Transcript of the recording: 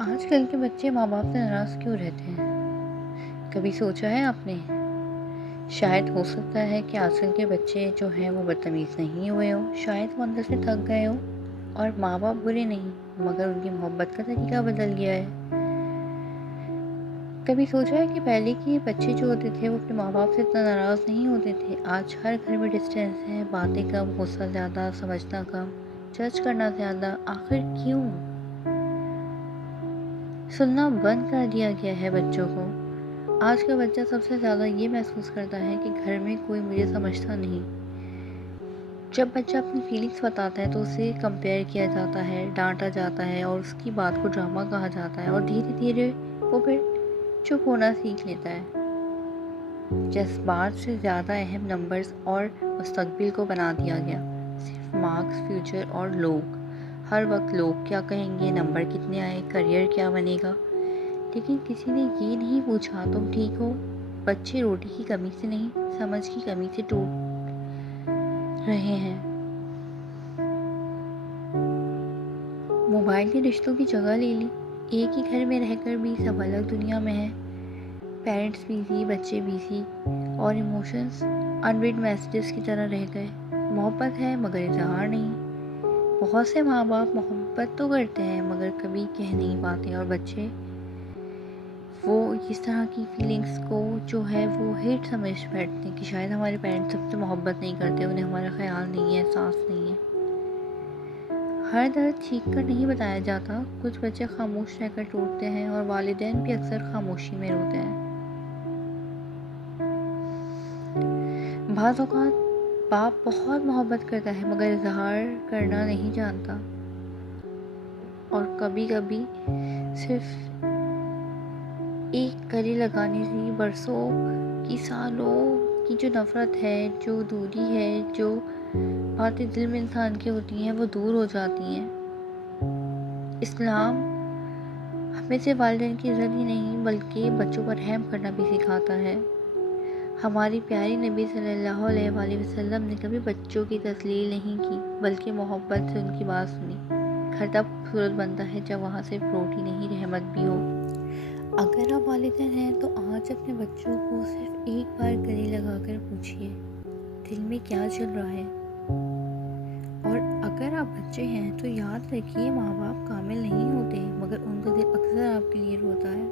आजकल के बच्चे माँ बाप से नाराज़ क्यों रहते हैं? कभी सोचा है आपने? शायद हो सकता है कि आजकल के बच्चे जो हैं वो बदतमीज़ नहीं हुए हों, शायद वो अंदर से थक गए हों और माँ बाप बुरे नहीं, मगर उनकी मोहब्बत का तरीका बदल गया है। कभी सोचा है कि पहले के बच्चे जो होते थे वो अपने माँ बाप से इतना नाराज़ नहीं होते थे। आज हर घर में डिस्टेंस है, बातें कम, गुस्सा ज़्यादा, समझना कम, जज करना ज़्यादा। आखिर क्यों? सुनना बंद कर दिया गया है बच्चों को। आज का बच्चा सबसे ज़्यादा ये महसूस करता है कि घर में कोई मुझे समझता नहीं। जब बच्चा अपनी फीलिंग्स बताता है तो उसे कंपेयर किया जाता है, डांटा जाता है और उसकी बात को ड्रामा कहा जाता है और धीरे धीरे वो फिर चुप होना सीख लेता है। जज्बात से ज़्यादा अहम नंबर्स और मुस्तकबिल को बना दिया गया। सिर्फ मार्क्स, फ्यूचर और लोग। हर वक्त लोग क्या कहेंगे, नंबर कितने आए, करियर क्या बनेगा। लेकिन किसी ने ये नहीं पूछा तुम ठीक हो। बच्चे रोटी की कमी से नहीं, समझ की कमी से टूट रहे हैं। मोबाइल ने रिश्तों की जगह ले ली। एक ही घर में रहकर भी सब अलग दुनिया में है। पेरेंट्स बिजी, बच्चे बिजी और इमोशंस अनरीड मैसेजेस की तरह रह गए। मोहब्बत है मगर इजहार नहीं। बहुत से माँ बाप मोहब्बत तो करते हैं मगर कभी कह नहीं पाते और बच्चे वो इस तरह की फीलिंग्स को जो है वो हेट समझ बैठते हैं कि शायद हमारे पेरेंट्स सबसे मोहब्बत नहीं करते, उन्हें हमारा ख्याल नहीं है, एहसास नहीं है। हर दर्द चीख कर नहीं बताया जाता। कुछ बच्चे खामोश रहकर टूटते हैं और वालिदैन भी अक्सर खामोशी में रोते हैं। बाज़ औक़ात बाप बहुत मोहब्बत करता है मगर इजहार करना नहीं जानता और कभी कभी सिर्फ एक गले लगाने से बरसों की, सालों की जो नफ़रत है, जो दूरी है, जो बातें दिल में इंसान की होती हैं वो दूर हो जाती हैं। इस्लाम हमें सिर्फ वालिदैन की इज़्ज़त ही नहीं बल्कि बच्चों पर रहम करना भी सिखाता है। हमारी प्यारी नबी सल्लल्लाहु अलैहि वसल्लम ने कभी बच्चों की तस्लील नहीं की बल्कि मोहब्बत से उनकी बात सुनी। घर तब खूबसूरत बनता है जब वहाँ सिर्फ रोटी नहीं रहमत भी हो। अगर आप वालिदैन हैं तो आज अपने बच्चों को सिर्फ एक बार गले लगाकर पूछिए दिल में क्या चल रहा है। और अगर आप बच्चे हैं तो याद रखिए माँ बाप कामिल नहीं होते मगर उनका दिल अक्सर आपके लिए रोता है।